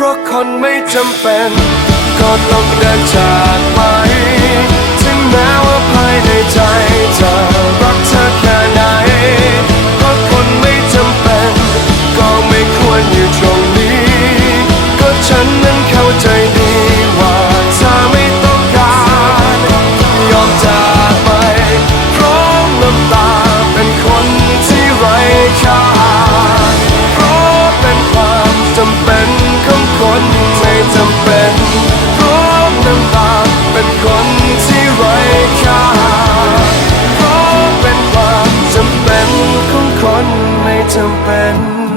เพราะคนไม่จำเป็น ก็ต้องเดินจาก จำเป็น